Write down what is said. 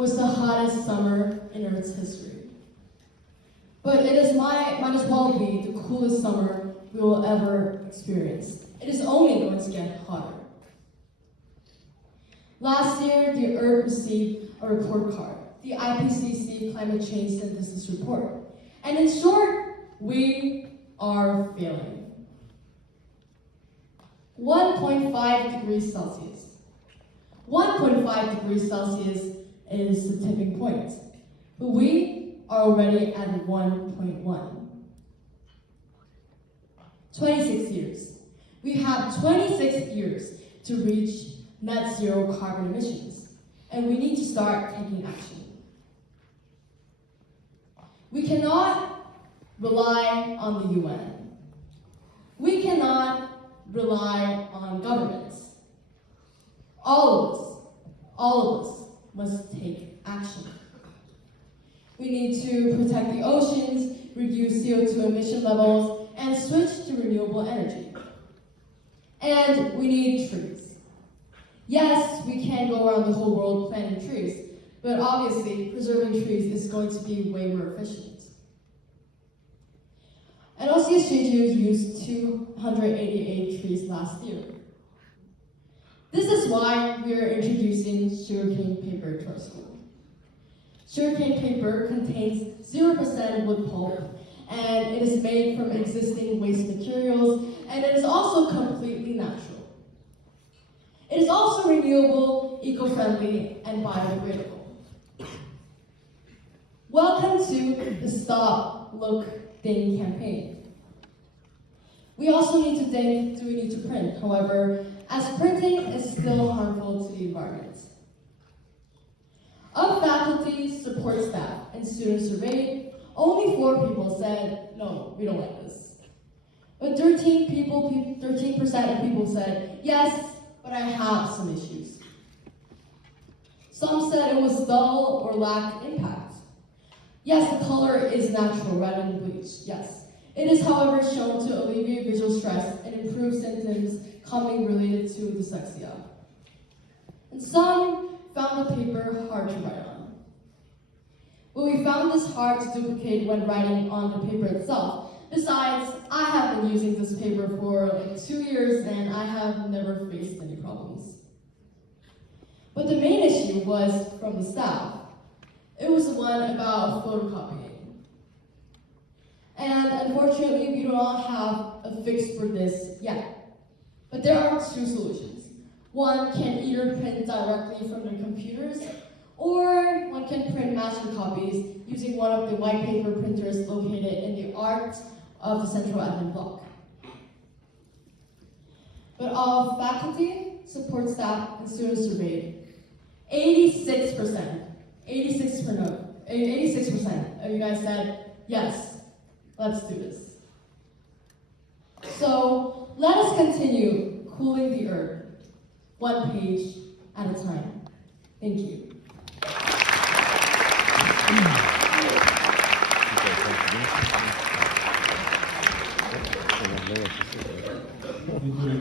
was the hottest summer in Earth's history. But might as well be the coolest summer we will ever experience. It is only going to get hotter. Last year, the Earth received a report card, the IPCC Climate Change Synthesis Report. And in short, we are failing. 1.5 degrees Celsius. 1.5 degrees Celsius is the tipping point, but we are already at 1.1. 26 years. We have 26 years to reach net zero carbon emissions, and we need to start taking action. We cannot rely on the UN. We cannot rely on governments. All of us must take action. We need to protect the oceans, reduce CO2 emission levels, and switch to renewable energy. And we need trees. Yes, we can go around the whole world planting trees, but obviously preserving trees is going to be way more efficient. NLCSJU used 288 trees last year. This is why we are introducing sugarcane paper to our school. Sugarcane paper contains 0% wood pulp, and it is made from existing waste materials, and it is also completely natural. It is also renewable, eco-friendly, and biodegradable. Welcome to the Stop, Look, Think campaign. We also need to think, do we need to print? However, as printing is still harmful to the environment. Of faculty, support staff, and students surveyed, only 4 people said, no, we don't like this. But 13% of people said, yes, but I have some issues. Some said it was dull or lacked impact. Yes, the color is natural rather than bleached, yes. It is, however, shown to alleviate visual stress and improve symptoms commonly related to dyslexia. And some found the paper hard to write on. But we found this hard to duplicate when writing on the paper itself. Besides, I have been using this paper for like 2 years and I have never faced any problems. But the main issue was from the staff. It was the one about photocopying. And unfortunately, we do not have a fix for this yet. But there are 2 solutions. One can either print directly from their computers, or one can print master copies using one of the white paper printers located in the art of the central admin block. But of faculty, support staff, and students surveyed, 86% of you guys said, yes, let's do this. So let us continue cooling the earth, one page at a time. Thank you.